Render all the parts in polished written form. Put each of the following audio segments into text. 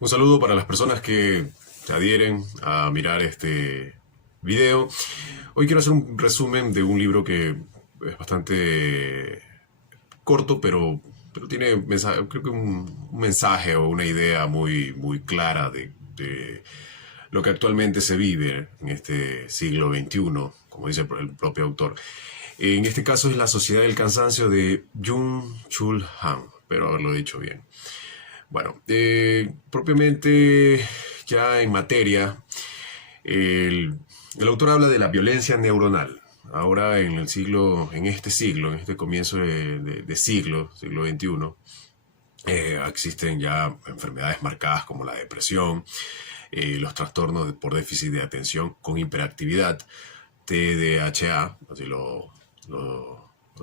Un saludo para las personas que se adhieren a mirar este video. Hoy quiero hacer un resumen de un libro que es bastante corto, pero tiene creo que un mensaje o una idea muy clara de lo que actualmente se vive en este siglo XXI, como dice el propio autor. En este caso es La Sociedad del Cansancio de Jung-Chul Han, espero haberlo dicho bien. Bueno, propiamente ya en materia, el, el autor habla de la violencia neuronal. Ahora en este comienzo de siglo XXI, existen ya enfermedades marcadas como la depresión, los trastornos por déficit de atención con hiperactividad, TDAH, así lo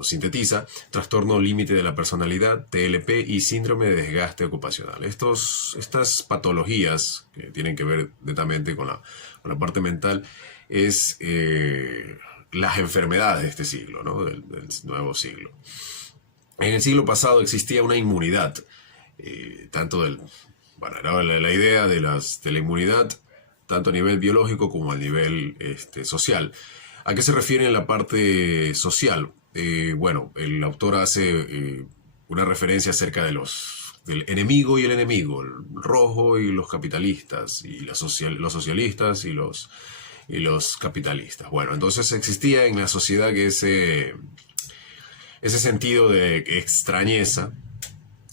sintetiza, trastorno límite de la personalidad, TLP, y síndrome de desgaste ocupacional. Estas patologías que tienen que ver netamente con la parte mental es las enfermedades de este siglo, ¿no? Del nuevo siglo. En el siglo pasado existía una inmunidad, tanto bueno, era la idea de la inmunidad, tanto a nivel biológico como a nivel social. ¿A qué se refiere en la parte social? Bueno, el autor hace una referencia acerca del enemigo y el enemigo, el rojo y los capitalistas, y los socialistas y los capitalistas. Bueno, entonces existía en la sociedad que ese sentido de extrañeza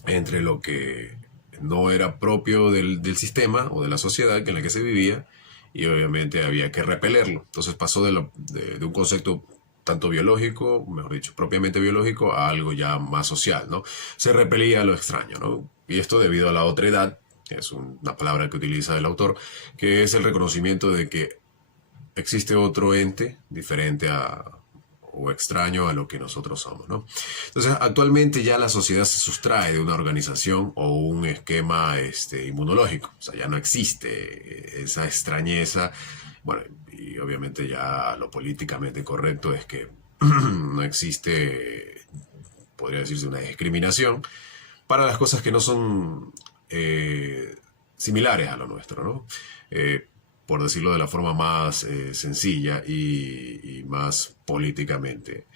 entre lo que no era propio del sistema o de la sociedad en la que se vivía, y obviamente había que repelerlo. Entonces pasó de un concepto tanto biológico, mejor dicho, propiamente biológico, a algo ya más social, ¿no? Se repelía lo extraño, ¿no? Y esto debido a la otredad, que es una palabra que utiliza el autor, que es el reconocimiento de que existe otro ente diferente o extraño a lo que nosotros somos, ¿no? Entonces, actualmente ya la sociedad se sustrae de una organización o un esquema inmunológico. O sea, ya no existe esa extrañeza. Bueno, y obviamente ya lo políticamente correcto es que no existe, podría decirse, una discriminación para las cosas que no son similares a lo nuestro, ¿no? Por decirlo de la forma más sencilla y más políticamente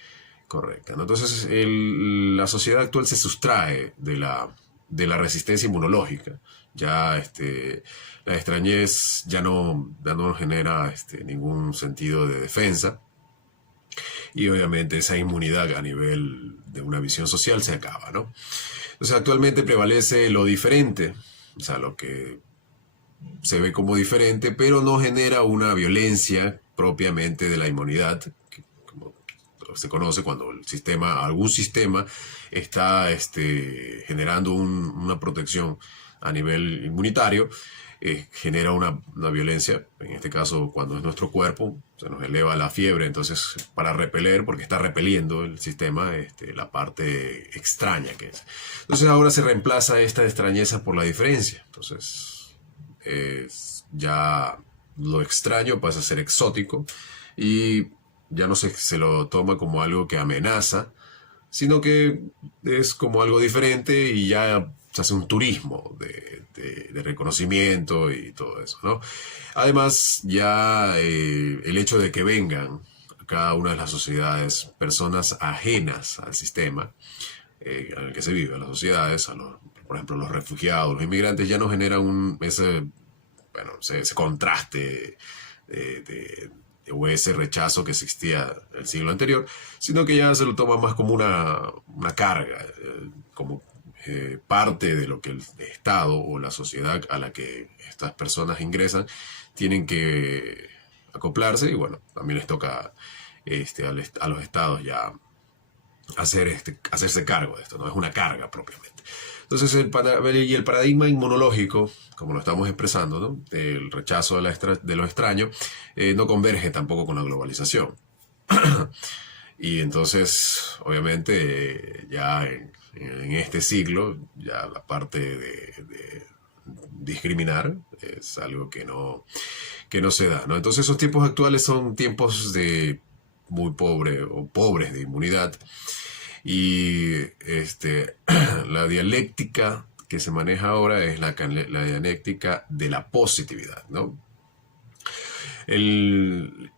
correcta, ¿no? Entonces, la sociedad actual se sustrae de la resistencia inmunológica. Ya la extrañez ya no genera ningún sentido de defensa, y obviamente esa inmunidad a nivel de una visión social se acaba, ¿no? Entonces, actualmente prevalece lo diferente, o sea, lo que se ve como diferente, pero no genera una violencia propiamente de la inmunidad, que como se conoce cuando algún sistema está generando una protección a nivel inmunitario. Genera una violencia, en este caso cuando es nuestro cuerpo, se nos eleva la fiebre, entonces para repeler, porque está repeliendo el sistema la parte extraña que es. Entonces ahora se reemplaza esta extrañeza por la diferencia. Entonces ya lo extraño pasa a ser exótico, y ya no se lo toma como algo que amenaza, sino que es como algo diferente, y ya se hace un turismo de reconocimiento y todo eso, ¿no? Además, ya el hecho de que vengan a cada una de las sociedades personas ajenas al sistema en el que se vive, a las sociedades, por ejemplo, los refugiados, los inmigrantes, ya no generan ese contraste de, o ese rechazo que existía el siglo anterior, sino que ya se lo toma más como una carga, como parte de lo que el Estado o la sociedad a la que estas personas ingresan tienen que acoplarse, y bueno, también les toca a los estados ya hacerse cargo de esto, no es una carga propiamente. Entonces, el paradigma inmunológico, como lo estamos expresando, ¿no? El rechazo de lo extraño, no converge tampoco con la globalización. Y entonces, obviamente, ya en este siglo, ya la parte de discriminar es algo que no se da, ¿no? Entonces, esos tiempos actuales son tiempos de muy pobres de inmunidad, y la dialéctica que se maneja ahora es la dialéctica de la positividad, ¿no? El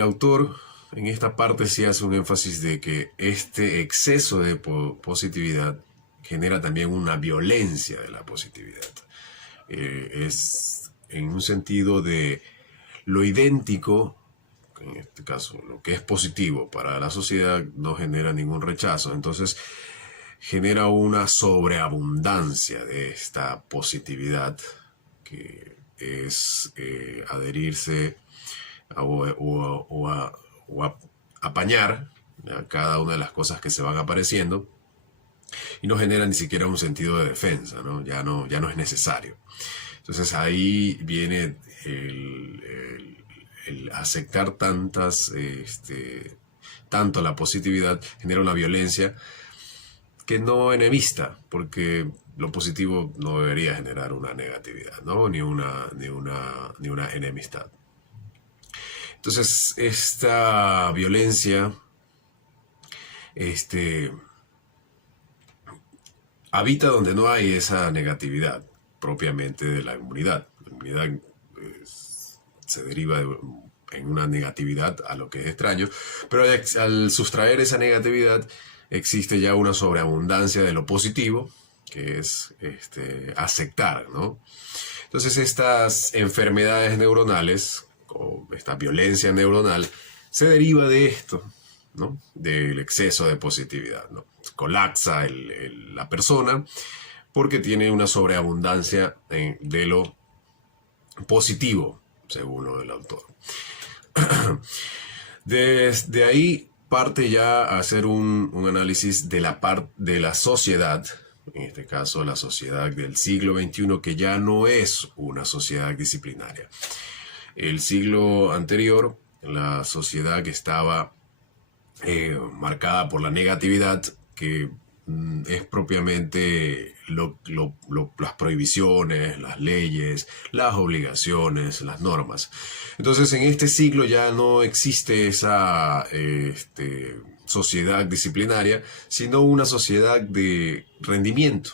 autor en esta parte sí hace un énfasis de que este exceso de positividad genera también una violencia de la positividad. Es en un sentido de lo idéntico, en este caso lo que es positivo para la sociedad no genera ningún rechazo, entonces genera una sobreabundancia de esta positividad que es adherirse o a apañar a cada una de las cosas que se van apareciendo y no genera ni siquiera un sentido de defensa, ¿no? Ya no es necesario. Entonces ahí viene el aceptar tanto la positividad genera una violencia que no enemista, porque lo positivo no debería generar una negatividad, ¿no? Ni una enemistad. Entonces, esta violencia habita donde no hay esa negatividad propiamente de la inmunidad. La inmunidad se deriva en una negatividad a lo que es extraño, pero al sustraer esa negatividad existe ya una sobreabundancia de lo positivo, que es aceptar, ¿no? Entonces estas enfermedades neuronales, o esta violencia neuronal, se deriva de esto, ¿no? Del exceso de positividad, ¿no? Colapsa la persona porque tiene una sobreabundancia de lo positivo, según lo del autor. Desde ahí parte ya a hacer un análisis de la sociedad, en este caso la sociedad del siglo XXI, que ya no es una sociedad disciplinaria. El siglo anterior, la sociedad que estaba marcada por la negatividad, que es propiamente las prohibiciones, las leyes, las obligaciones, las normas. Entonces en este siglo ya no existe esa sociedad disciplinaria, sino una sociedad de rendimiento.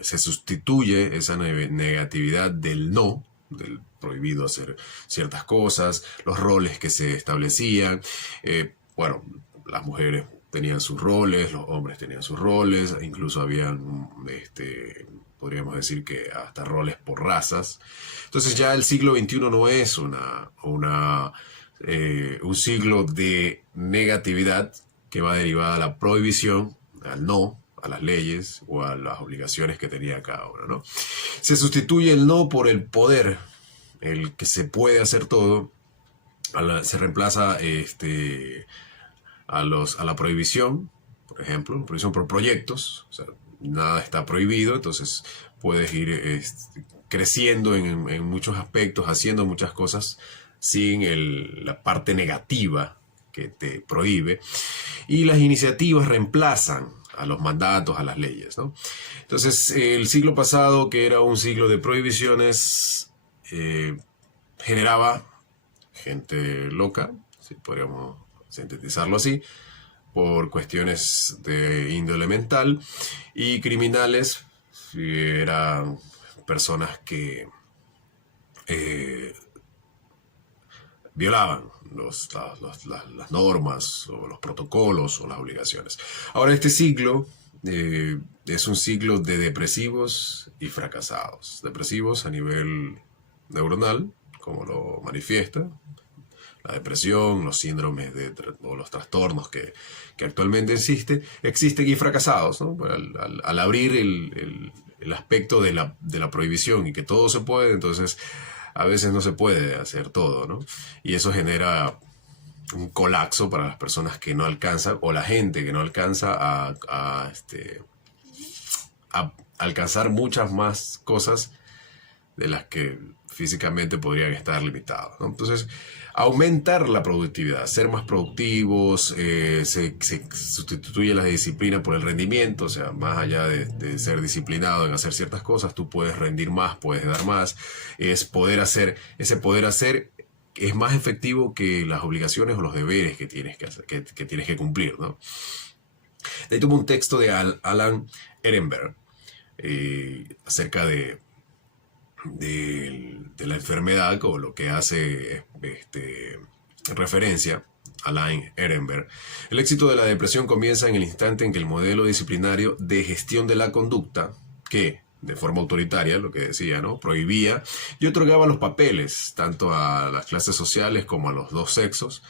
Se sustituye esa negatividad del no, del prohibido hacer ciertas cosas, los roles que se establecían. Bueno, las mujeres tenían sus roles, los hombres tenían sus roles, incluso habían, podríamos decir que hasta roles por razas. Entonces ya el siglo XXI no es un siglo de negatividad que va derivada a la prohibición, al no, a las leyes o a las obligaciones que tenía cada uno, ¿no? Se sustituye el no por el poder, el que se puede hacer todo. Se reemplaza a la prohibición, por ejemplo, prohibición por proyectos, o sea, nada está prohibido, entonces puedes ir creciendo en muchos aspectos, haciendo muchas cosas sin la parte negativa que te prohíbe, y las iniciativas reemplazan a los mandatos, a las leyes, ¿no? Entonces, el siglo pasado, que era un siglo de prohibiciones, generaba gente loca, si podríamos sintetizarlo así, por cuestiones de índole mental, y criminales eran personas que violaban las normas o los protocolos o las obligaciones. Ahora este siglo es un siglo de depresivos y fracasados. Depresivos a nivel neuronal, como lo manifiesta la depresión, los síndromes o los trastornos que actualmente existen y fracasados, ¿no? Al abrir el aspecto de la prohibición y que todo se puede, entonces a veces no se puede hacer todo, ¿no? Y eso genera un colapso para las personas que no alcanzan, o la gente que no alcanza a alcanzar muchas más cosas de las que físicamente podrían estar limitados, ¿no? Entonces, aumentar la productividad, ser más productivos, se sustituye la disciplina por el rendimiento, o sea, más allá de ser disciplinado en hacer ciertas cosas, tú puedes rendir más, puedes dar más, ese poder hacer es más efectivo que las obligaciones o los deberes que tienes que hacer, que tienes que cumplir, ¿no? De ahí tomo un texto de Alan Ehrenberg, acerca de la enfermedad, o lo que hace referencia Alain Ehrenberg. El éxito de la depresión comienza en el instante en que el modelo disciplinario de gestión de la conducta, que de forma autoritaria, lo que decía, ¿no?, prohibía y otorgaba los papeles tanto a las clases sociales como a los dos sexos,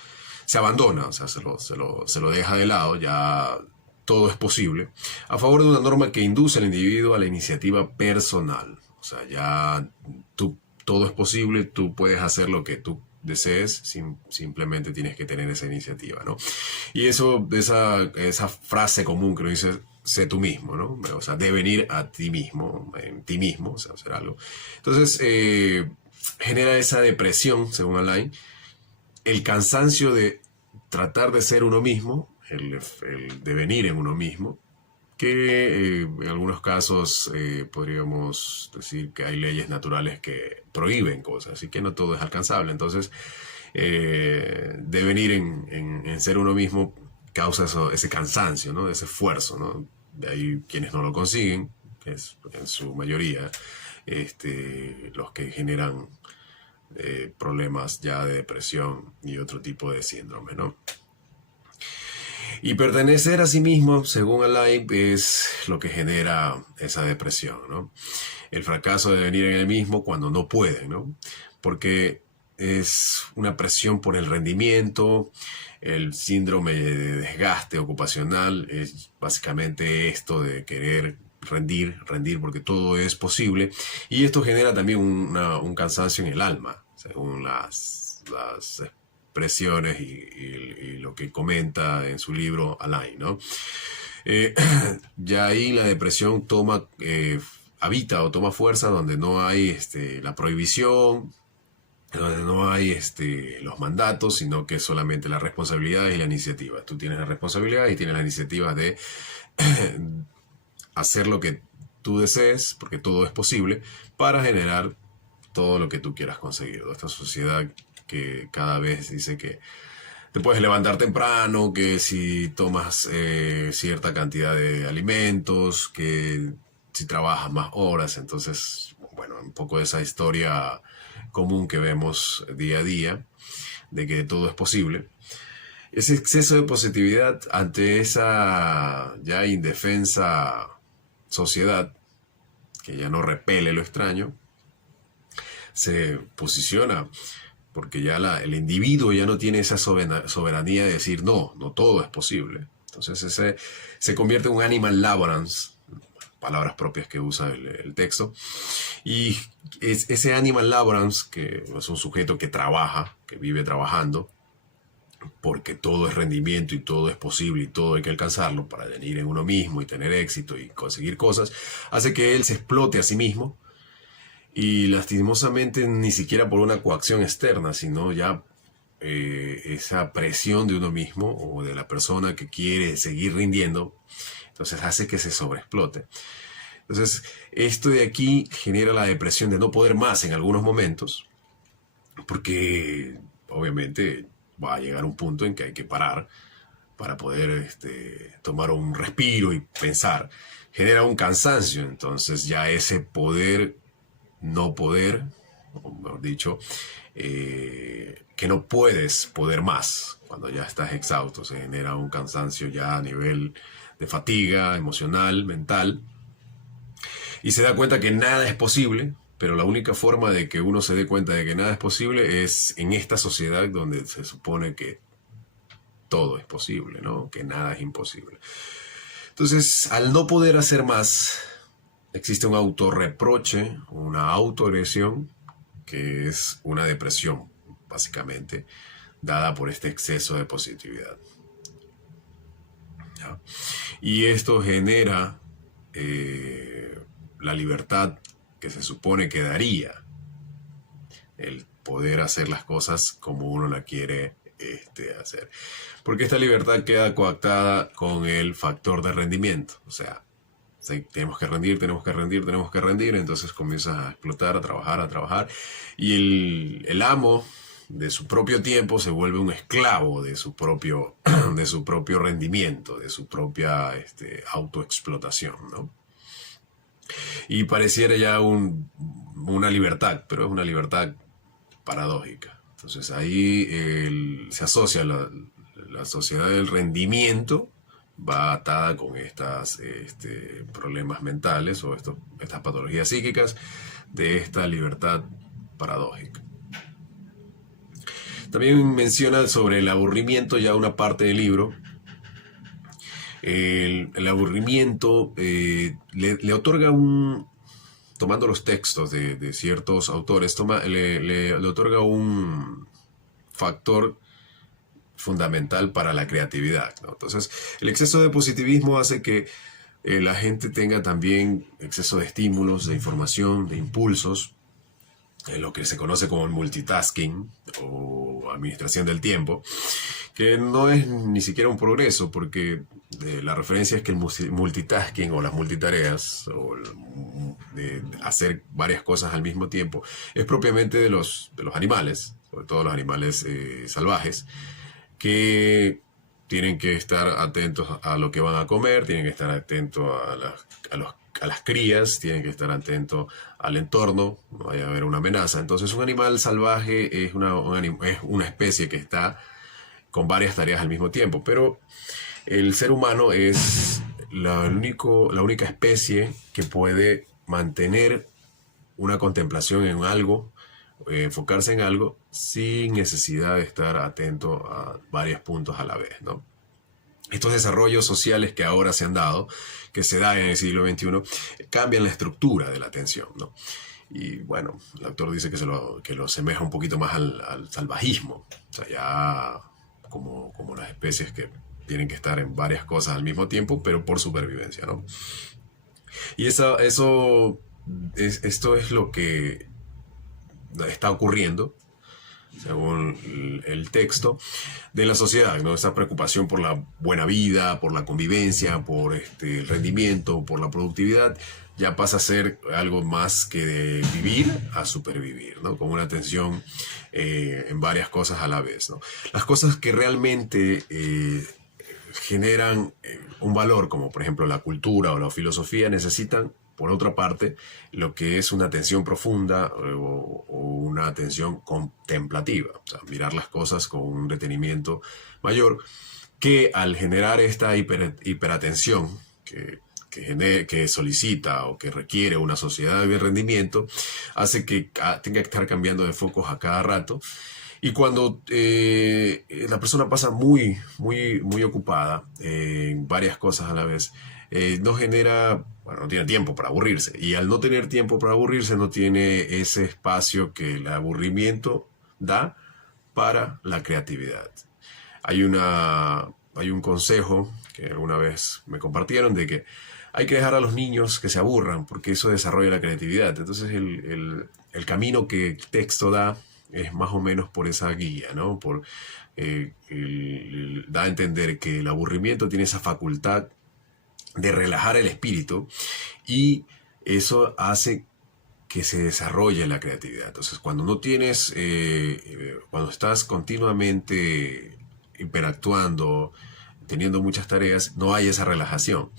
se abandona, o sea, se lo deja de lado. Ya todo es posible, a favor de una norma que induce al individuo a la iniciativa personal. O sea, ya todo es posible, tú puedes hacer lo que tú desees, simplemente tienes que tener esa iniciativa, ¿no? Y esa frase común que lo dice, sé tú mismo, ¿no? O sea, devenir a ti mismo, en ti mismo, o sea, hacer algo. Entonces, genera esa depresión, según Alain, el cansancio de tratar de ser uno mismo, el devenir en uno mismo, que en algunos casos podríamos decir que hay leyes naturales que prohíben cosas, así que no todo es alcanzable. Entonces, devenir en ser uno mismo causa ese cansancio, ¿no?, ese esfuerzo, ¿no? De ahí quienes no lo consiguen, que es en su mayoría los que generan problemas ya de depresión y otro tipo de síndrome, ¿no? Y pertenecer a sí mismo, según Alain, es lo que genera esa depresión, ¿no? El fracaso de venir en el mismo cuando no pueden, ¿no? Porque es una presión por el rendimiento, el síndrome de desgaste ocupacional, es básicamente esto de querer rendir porque todo es posible. Y esto genera también un cansancio en el alma, según las expresiones y lo que comenta en su libro Alain, ¿no? Ya ahí la depresión habita o toma fuerza donde no hay la prohibición, donde no hay los mandatos, sino que solamente la responsabilidad y la iniciativa. Tú tienes la responsabilidad y tienes la iniciativa de hacer lo que tú desees, porque todo es posible, para generar todo lo que tú quieras conseguir. Esta sociedad que cada vez dice que te puedes levantar temprano, que si tomas cierta cantidad de alimentos, que si trabajas más horas. Entonces, bueno, un poco de esa historia común que vemos día a día, de que todo es posible. Ese exceso de positividad ante esa ya indefensa sociedad, que ya no repele lo extraño, se posiciona porque ya el individuo ya no tiene esa soberanía de decir no todo es posible. Entonces se convierte en un animal laborans, palabras propias que usa el texto, y ese animal laborans, que es un sujeto que trabaja, que vive trabajando, porque todo es rendimiento y todo es posible y todo hay que alcanzarlo para venir en uno mismo y tener éxito y conseguir cosas, hace que él se explote a sí mismo. Y lastimosamente ni siquiera por una coacción externa, sino ya esa presión de uno mismo o de la persona que quiere seguir rindiendo, entonces hace que se sobreexplote. Entonces, esto de aquí genera la depresión de no poder más en algunos momentos, porque obviamente va a llegar un punto en que hay que parar para poder tomar un respiro y pensar. Genera un cansancio, entonces ya ese no poder, o mejor dicho, que no puedes poder más. Cuando ya estás exhausto, se genera un cansancio ya a nivel de fatiga emocional, mental, y se da cuenta que nada es posible. Pero la única forma de que uno se dé cuenta de que nada es posible es en esta sociedad donde se supone que todo es posible, ¿no? Que nada es imposible. Entonces, al no poder hacer más, existe un autorreproche, una autoagresión, que es una depresión, básicamente, dada por este exceso de positividad. ¿Ya? Y esto genera la libertad que se supone que daría el poder hacer las cosas como uno la quiere hacer. Porque esta libertad queda coactada con el factor de rendimiento. O sea, tenemos que rendir, entonces comienzas a explotar, a trabajar, y el amo de su propio tiempo se vuelve un esclavo de su propio rendimiento, de su propia autoexplotación, ¿no? Y pareciera ya una libertad, pero es una libertad paradójica. Entonces ahí se asocia la sociedad del rendimiento, va atada con estas problemas mentales o estas patologías psíquicas de esta libertad paradójica. También menciona sobre el aburrimiento ya una parte del libro. El aburrimiento le otorga tomando los textos de ciertos autores, le otorga un factor fundamental para la creatividad, ¿no? Entonces, el exceso de positivismo hace que la gente tenga también exceso de estímulos, de información, de impulsos, lo que se conoce como el multitasking o administración del tiempo, que no es ni siquiera un progreso, porque la referencia es que el multitasking o las multitareas, o de hacer varias cosas al mismo tiempo, es propiamente de los animales, sobre todo los animales salvajes, que tienen que estar atentos a lo que van a comer, tienen que estar atentos a las crías, tienen que estar atentos al entorno, no vaya a haber una amenaza. Entonces un animal salvaje es una especie que está con varias tareas al mismo tiempo, pero el ser humano es la única especie que puede mantener una contemplación en algo, enfocarse en algo sin necesidad de estar atento a varios puntos a la vez, ¿no? Estos desarrollos sociales que ahora se han dado, que se dan en el siglo XXI, cambian la estructura de la atención, ¿no? Y bueno, el autor dice que lo asemeja un poquito más al salvajismo, o sea, ya como las especies que tienen que estar en varias cosas al mismo tiempo, pero por supervivencia, ¿no? Y esto es lo que está ocurriendo, según el texto, de la sociedad, ¿no? Esa preocupación por la buena vida, por la convivencia, por el rendimiento, por la productividad, ya pasa a ser algo más que de vivir a supervivir, ¿no? Con una atención en varias cosas a la vez, ¿no? Las cosas que realmente generan un valor, como por ejemplo la cultura o la filosofía, necesitan, por otra parte, lo que es una atención profunda o una atención contemplativa, o sea, mirar las cosas con un detenimiento mayor, que al generar esta hiperatención que solicita o que requiere una sociedad de rendimiento, hace que tenga que estar cambiando de focos a cada rato. Y cuando la persona pasa muy ocupada en varias cosas a la vez, no genera, bueno, no tiene tiempo para aburrirse. Y al no tener tiempo para aburrirse, no tiene ese espacio que el aburrimiento da para la creatividad. Hay un consejo que alguna vez me compartieron de que hay que dejar a los niños que se aburran porque eso desarrolla la creatividad. Entonces el camino que el texto da es más o menos por esa guía, ¿no? Da a entender que el aburrimiento tiene esa facultad de relajar el espíritu y eso hace que se desarrolle la creatividad. Entonces, cuando no tienes, cuando estás continuamente interactuando, teniendo muchas tareas, no hay esa relajación.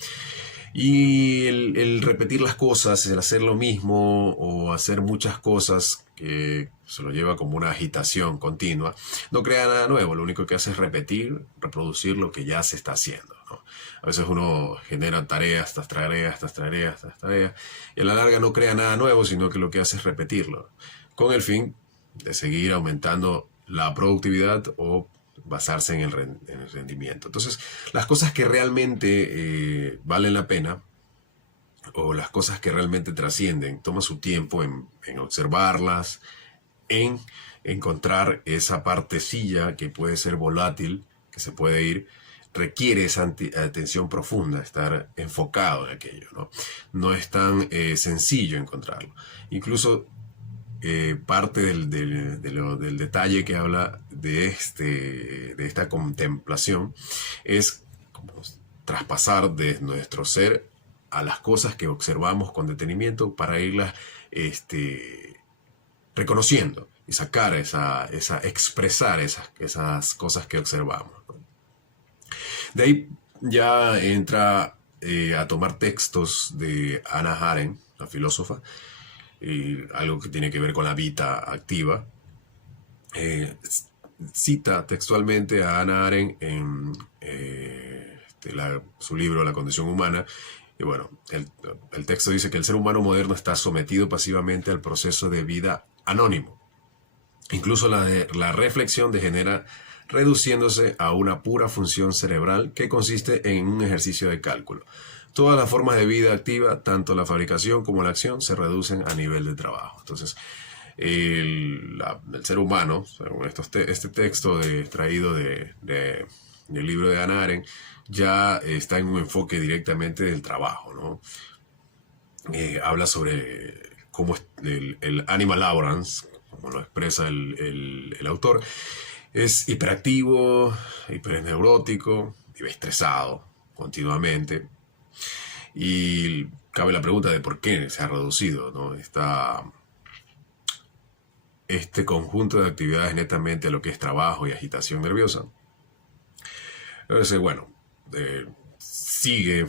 Y el repetir las cosas, el hacer lo mismo o hacer muchas cosas que se lo lleva como una agitación continua, no crea nada nuevo, lo único que hace es repetir, reproducir lo que ya se está haciendo, ¿no? A veces uno genera tareas tras tareas, tras tareas, tras tareas, y a la larga no crea nada nuevo, sino que lo que hace es repetirlo, con el fin de seguir aumentando la productividad o basarse en el rendimiento. Entonces, las cosas que realmente valen la pena o las cosas que realmente trascienden, toma su tiempo en observarlas, en encontrar esa partecilla que puede ser volátil, que se puede ir, requiere esa atención profunda, estar enfocado en aquello, ¿no? No es tan sencillo encontrarlo. Incluso parte del detalle que habla de esta contemplación es como traspasar de nuestro ser a las cosas que observamos con detenimiento para irlas reconociendo y sacar expresar esas cosas que observamos, ¿no? De ahí ya entra a tomar textos de Hannah Arendt, la filósofa, algo que tiene que ver con la vida activa. Eh, Cita textualmente a Hannah Arendt en su libro La condición humana. Y bueno, el texto dice que el ser humano moderno está sometido pasivamente al proceso de vida anónimo. Incluso la reflexión degenera reduciéndose a una pura función cerebral que consiste en un ejercicio de cálculo. Todas las formas de vida activa, tanto la fabricación como la acción, se reducen a nivel de trabajo. Entonces, el ser humano, según este texto extraído del libro de Hannah Arendt, ya está en un enfoque directamente del trabajo, ¿no? Habla sobre cómo el animal laborance, como lo expresa el autor, es hiperactivo, hiperneurótico, vive estresado continuamente. Y cabe la pregunta de por qué se ha reducido, ¿no? Este conjunto de actividades netamente a lo que es trabajo y agitación nerviosa. Entonces, bueno, sigue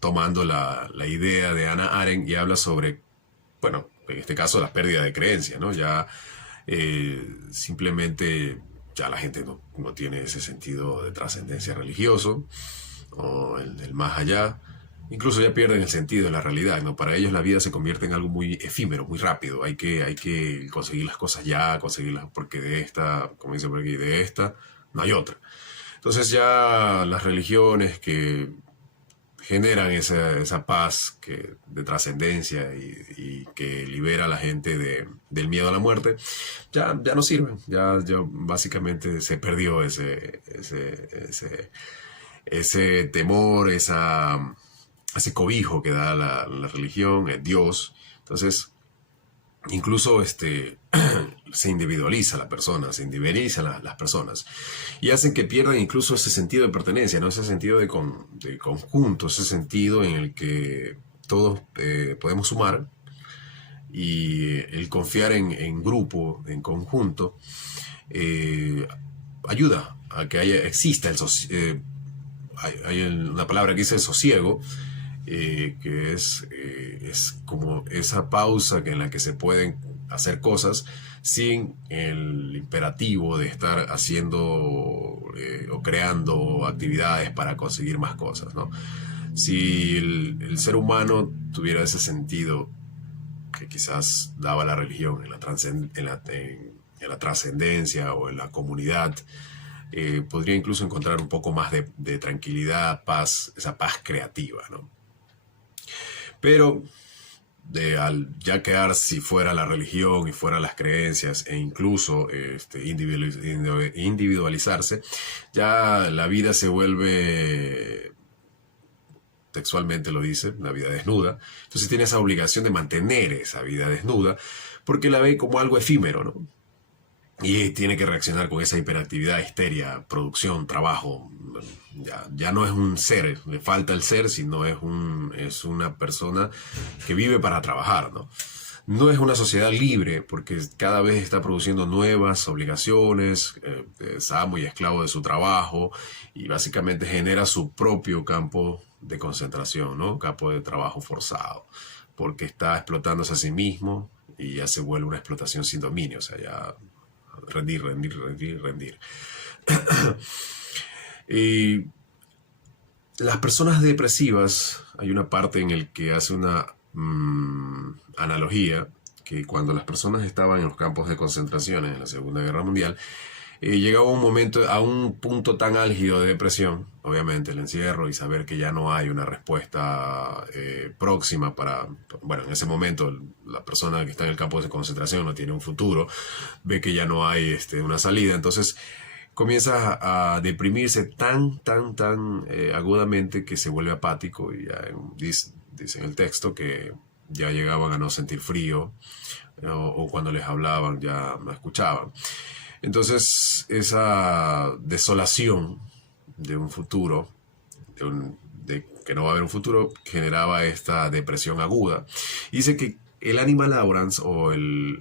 tomando la idea de Hannah Arendt y habla sobre, bueno, en este caso la pérdida de creencia, ¿no? Ya simplemente ya la gente no tiene ese sentido de trascendencia religioso o el del más allá. Incluso ya pierden el sentido de la realidad, ¿no? Para ellos la vida se convierte en algo muy efímero, muy rápido. Hay que conseguir las cosas ya, conseguirlas porque de esta, como dice por aquí, de esta no hay otra. Entonces ya las religiones que generan esa paz de trascendencia y que libera a la gente del miedo a la muerte, ya no sirven. Ya básicamente se perdió ese temor, ese cobijo que da la religión, el Dios. Entonces, incluso se individualiza la persona, se individualizan las personas y hacen que pierdan incluso ese sentido de pertenencia, ¿no? Ese sentido de conjunto, ese sentido en el que todos podemos sumar, y el confiar en grupo, en conjunto, ayuda a que exista hay una palabra que dice sosiego, que es como esa pausa en la que se pueden hacer cosas sin el imperativo de estar haciendo o creando actividades para conseguir más cosas, ¿no? Si el ser humano tuviera ese sentido que quizás daba la religión en la trascendencia o en la comunidad, podría incluso encontrar un poco más de tranquilidad, paz, esa paz creativa, ¿no? Pero al ya quedar, si fuera la religión y fuera las creencias e incluso individualizarse, ya la vida se vuelve, textualmente lo dice, una vida desnuda. Entonces tiene esa obligación de mantener esa vida desnuda porque la ve como algo efímero, ¿no? Y tiene que reaccionar con esa hiperactividad, histeria, producción, trabajo. Ya no es un ser, le falta el ser, sino es una persona que vive para trabajar, ¿no? No es una sociedad libre porque cada vez está produciendo nuevas obligaciones, es amo y esclavo de su trabajo y básicamente genera su propio campo de concentración, ¿no? Campo de trabajo forzado, porque está explotándose a sí mismo y ya se vuelve una explotación sin dominio, o sea, ya rendir. Y las personas depresivas, hay una parte en el que hace una analogía, que cuando las personas estaban en los campos de concentración en la Segunda Guerra Mundial, llegaba un momento, a un punto tan álgido de depresión, obviamente el encierro y saber que ya no hay una respuesta próxima bueno, en ese momento la persona que está en el campo de concentración no tiene un futuro, ve que ya no hay una salida, entonces comienza a deprimirse tan agudamente que se vuelve apático y ya dice en el texto que ya llegaban a no sentir frío, o cuando les hablaban ya no escuchaban. Entonces, esa desolación de un futuro, de que no va a haber un futuro, generaba esta depresión aguda. Y dice que el animal laborans o el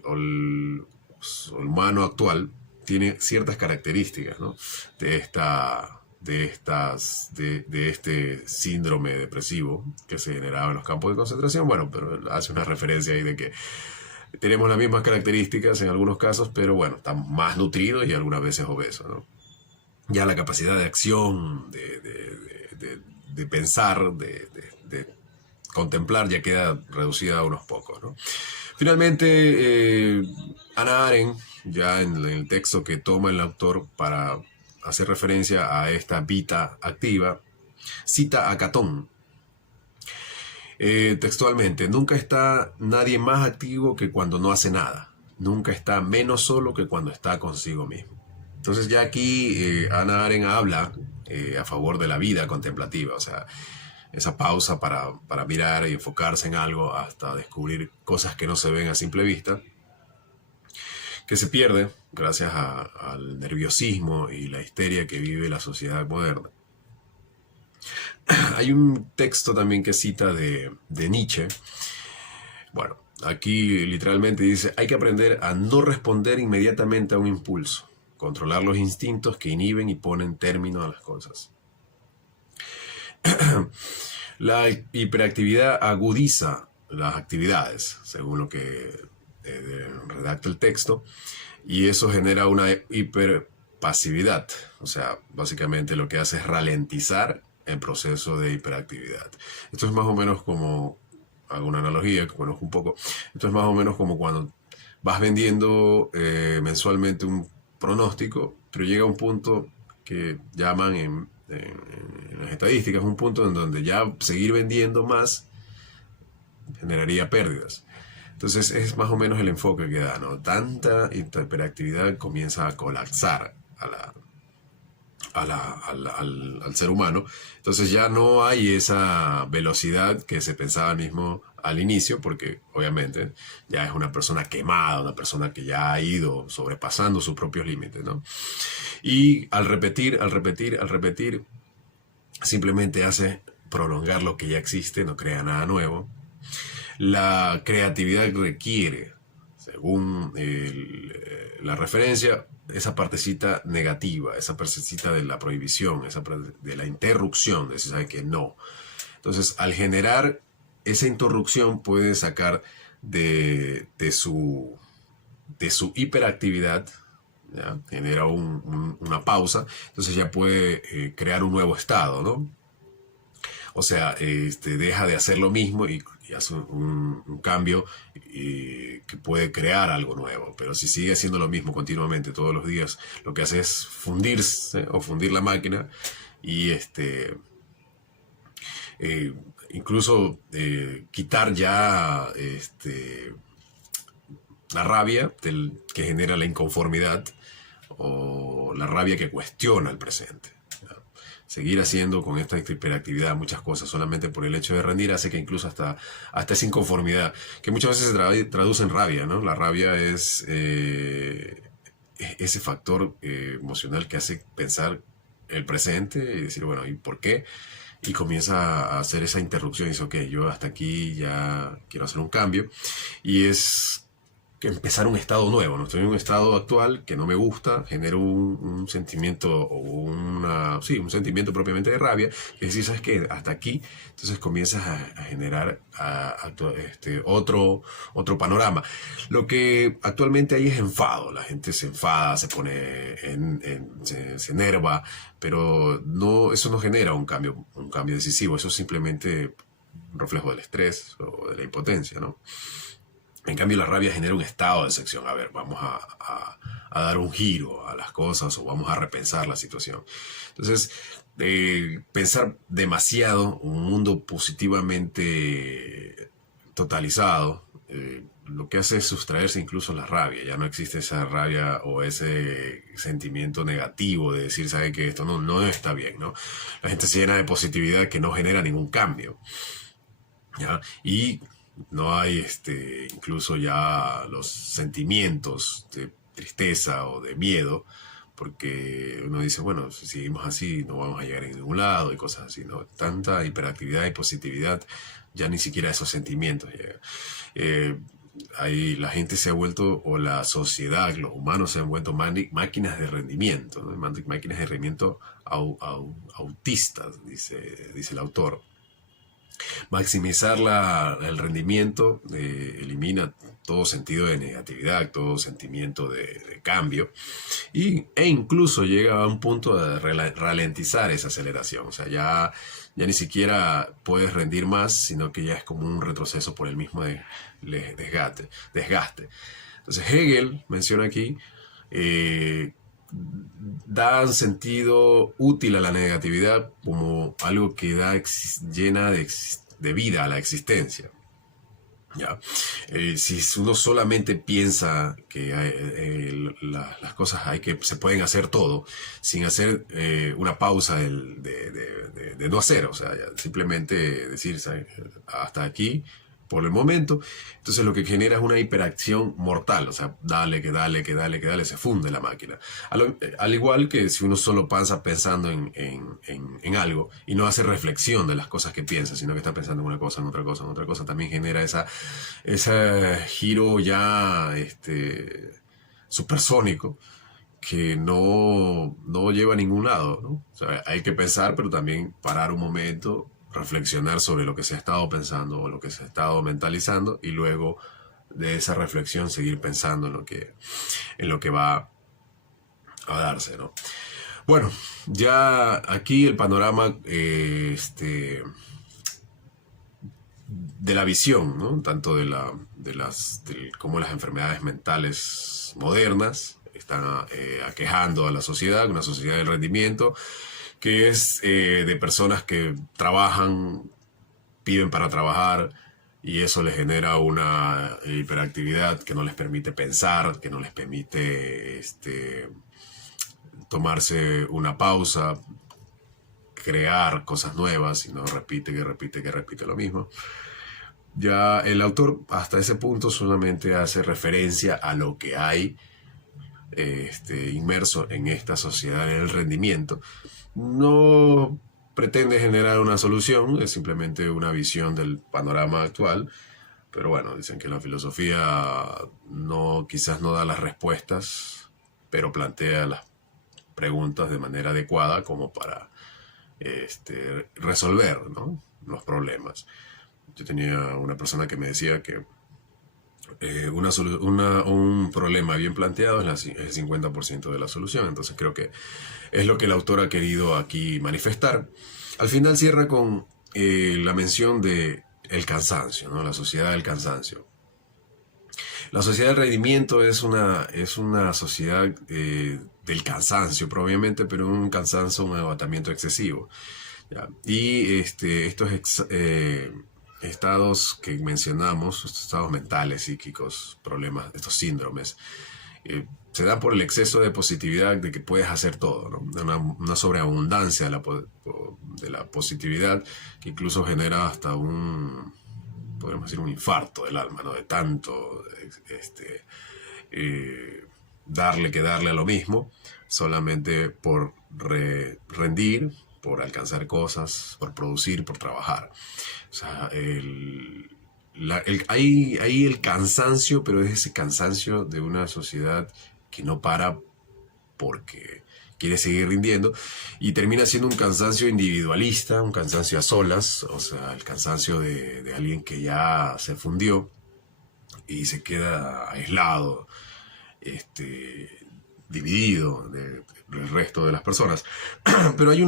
humano actual tiene ciertas características, ¿no? de esta de este síndrome depresivo que se generaba en los campos de concentración. Bueno, pero hace una referencia ahí de que tenemos las mismas características en algunos casos, pero bueno, estamos más nutridos y algunas veces obesos, ¿no? Ya la capacidad de acción, de pensar, de contemplar ya queda reducida a unos pocos, ¿no? Finalmente, Hannah Arendt, ya en el texto que toma el autor para hacer referencia a esta vita activa, cita a Catón. Textualmente, nunca está nadie más activo que cuando no hace nada. Nunca está menos solo que cuando está consigo mismo. Entonces ya aquí Hannah Arendt habla a favor de la vida contemplativa, o sea, esa pausa para mirar y enfocarse en algo hasta descubrir cosas que no se ven a simple vista, que se pierde gracias al nerviosismo y la histeria que vive la sociedad moderna. Hay un texto también que cita de Nietzsche. Bueno, aquí literalmente dice, hay que aprender a no responder inmediatamente a un impulso, controlar los instintos que inhiben y ponen término a las cosas. La hiperactividad agudiza las actividades, según lo que redacta el texto, y eso genera una hiperpasividad. O sea, básicamente lo que hace es ralentizar el proceso de hiperactividad. Esto es más o menos como, hago una analogía que conozco un poco, esto es más o menos como cuando vas vendiendo mensualmente un pronóstico, pero llega un punto que llaman en las estadísticas, un punto en donde ya seguir vendiendo más generaría pérdidas. Entonces es más o menos el enfoque que da, ¿no? Tanta hiperactividad comienza a colapsar al ser humano. Entonces ya no hay esa velocidad que se pensaba mismo al inicio, porque obviamente ya es una persona quemada, una persona que ya ha ido sobrepasando sus propios límites, ¿no? Y al repetir, simplemente hace prolongar lo que ya existe, no crea nada nuevo. La creatividad requiere, según la referencia, esa partecita negativa, esa partecita de la prohibición, esa parte de la interrupción, de decir, ¿sabe que no? Entonces, al generar esa interrupción, puede sacar de su hiperactividad, ¿ya? Genera una pausa, entonces ya puede crear un nuevo estado, ¿no? O sea, deja de hacer lo mismo y hace un cambio que puede crear algo nuevo. Pero si sigue haciendo lo mismo continuamente todos los días, lo que hace es fundirse o fundir la máquina y incluso quitar ya la rabia que genera la inconformidad o la rabia que cuestiona el presente. Seguir haciendo con esta hiperactividad muchas cosas solamente por el hecho de rendir hace que incluso hasta esa inconformidad, que muchas veces se traduce en rabia, ¿no? La rabia es ese factor emocional que hace pensar el presente y decir, bueno, ¿y por qué? Y comienza a hacer esa interrupción y dice, ok, yo hasta aquí ya quiero hacer un cambio. Y es empezar un estado nuevo, ¿no? Estoy en un estado actual que no me gusta, genero un sentimiento o un sentimiento propiamente de rabia, que decir, ¿sabes qué? Hasta aquí, entonces comienzas a generar otro panorama. Lo que actualmente hay es enfado, la gente se enfada, se pone se enerva, pero no, eso no genera un cambio decisivo, eso es simplemente un reflejo del estrés o de la impotencia, ¿no? En cambio, la rabia genera un estado de sección. A ver, vamos a dar un giro a las cosas o vamos a repensar la situación. Entonces, pensar demasiado un mundo positivamente totalizado, lo que hace es sustraerse incluso la rabia. Ya no existe esa rabia o ese sentimiento negativo de decir, sabe que esto no está bien, ¿no? La gente se llena de positividad que no genera ningún cambio, ¿ya? Y no hay incluso ya los sentimientos de tristeza o de miedo, porque uno dice, bueno, si seguimos así no vamos a llegar a ningún lado y cosas así, ¿no? Tanta hiperactividad y positividad, ya ni siquiera esos sentimientos llegan. ahí la gente se ha vuelto, o la sociedad, los humanos se han vuelto máquinas de rendimiento, ¿no? Máquinas de rendimiento autistas, dice el autor. Maximizar el rendimiento elimina todo sentido de negatividad, todo sentimiento de cambio, e incluso llega a un punto de ralentizar esa aceleración. O sea, ya ni siquiera puedes rendir más, sino que ya es como un retroceso por el mismo desgaste. Entonces Hegel menciona aquí, da un sentido útil a la negatividad como algo que llena de vida a la existencia. ¿Ya? Si uno solamente piensa que las cosas se pueden hacer todo sin hacer una pausa de no hacer, o sea, simplemente decir, ¿sabes?, hasta aquí por el momento, entonces lo que genera es una hiperacción mortal, o sea, dale, se funde la máquina. Al igual que si uno solo pasa pensando en algo y no hace reflexión de las cosas que piensa, sino que está pensando en una cosa, en otra cosa, en otra cosa, también genera ese giro ya supersónico que no lleva a ningún lado, ¿no? O sea, hay que pensar, pero también parar un momento, reflexionar sobre lo que se ha estado pensando o lo que se ha estado mentalizando, y luego de esa reflexión seguir pensando en lo que va a darse, ¿no? Bueno, ya aquí el panorama de la visión, ¿no? Tanto cómo las enfermedades mentales modernas están aquejando a la sociedad, una sociedad del rendimiento, que es de personas que trabajan, viven para trabajar, y eso les genera una hiperactividad que no les permite pensar, que no les permite tomarse una pausa, crear cosas nuevas, y no repite lo mismo. Ya el autor hasta ese punto solamente hace referencia a lo que hay inmerso en esta sociedad del rendimiento. No pretende generar una solución, es simplemente una visión del panorama actual. Pero bueno, dicen que la filosofía quizás no da las respuestas, pero plantea las preguntas de manera adecuada como para resolver, ¿no?, los problemas. Yo tenía una persona que me decía que un problema bien planteado es el 50% de la solución. Entonces creo que es lo que el autor ha querido aquí manifestar. Al final cierra con la mención de el cansancio, ¿no?, la sociedad del cansancio. La sociedad del rendimiento es una sociedad del cansancio, probablemente, pero un cansancio, un agotamiento excesivo, ¿ya? Y estos estados que mencionamos, estos estados mentales, psíquicos, problemas, estos síndromes, se dan por el exceso de positividad, de que puedes hacer todo, ¿no? Una sobreabundancia de la positividad, que incluso genera hasta podríamos decir, un infarto del alma, ¿no?, de tanto darle a lo mismo, solamente por rendir, por alcanzar cosas, por producir, por trabajar. O sea, hay el cansancio, pero es ese cansancio de una sociedad que no para porque quiere seguir rindiendo, y termina siendo un cansancio individualista, un cansancio a solas, o sea, el cansancio de alguien que ya se fundió y se queda aislado, dividido del resto de las personas. Pero hay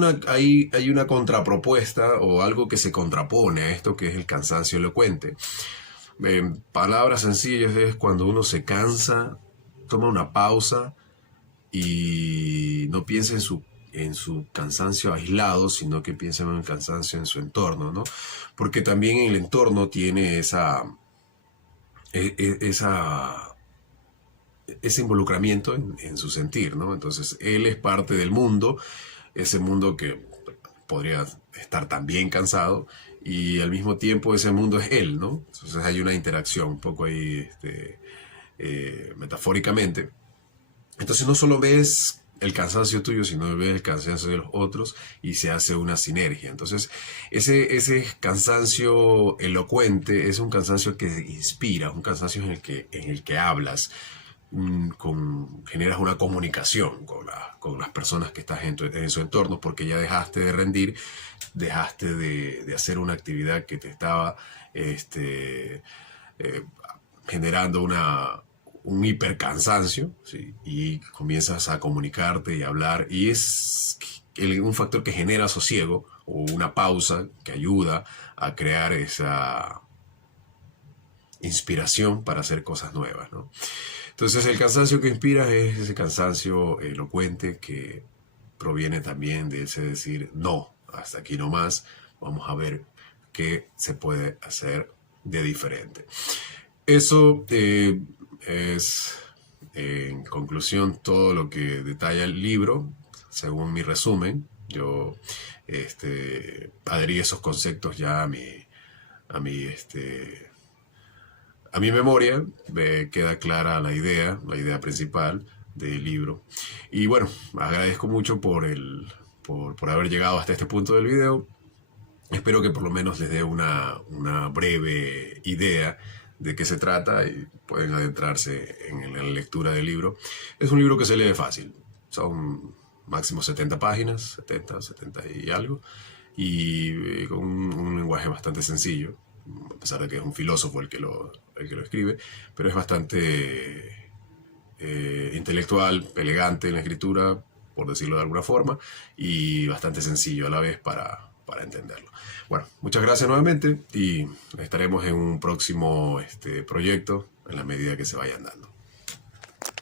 una contrapropuesta, o algo que se contrapone a esto, que es el cansancio elocuente. En palabras sencillas, es cuando uno se cansa, toma una pausa y no piensa en su cansancio aislado, sino que piensa en el cansancio en su entorno, ¿no? Porque también el entorno tiene ese involucramiento en su sentir, ¿no? Entonces él es parte del mundo, ese mundo que podría estar también cansado, y al mismo tiempo ese mundo es él, ¿no? Entonces hay una interacción un poco ahí metafóricamente. Entonces no solo ves el cansancio tuyo, sino ves el cansancio de los otros y se hace una sinergia. Entonces, ese cansancio elocuente es un cansancio que inspira, un cansancio en el que hablas, generas una comunicación con las personas que estás en su entorno, porque ya dejaste de rendir, dejaste de hacer una actividad que te estaba eh, generando un hipercansancio, ¿sí? Y comienzas a comunicarte y a hablar, y es un factor que genera sosiego o una pausa que ayuda a crear esa inspiración para hacer cosas nuevas, ¿no? Entonces el cansancio que inspira es ese cansancio elocuente que proviene también de ese decir, no, hasta aquí no más, vamos a ver qué se puede hacer de diferente. Eso es, en conclusión, todo lo que detalla el libro, según mi resumen. Yo adherí esos conceptos ya a mi, a mi memoria, queda clara la idea principal del libro. Y bueno, agradezco mucho por haber llegado hasta este punto del video. Espero que por lo menos les dé una breve idea de qué se trata y pueden adentrarse en la lectura del libro. Es un libro que se lee fácil. Son máximo 70 páginas, 70 y algo, y con un lenguaje bastante sencillo, a pesar de que es un filósofo el que lo escribe, pero es bastante intelectual, elegante en la escritura, por decirlo de alguna forma, y bastante sencillo a la vez para entenderlo. Bueno, muchas gracias nuevamente y estaremos en un próximo proyecto en la medida que se vayan dando.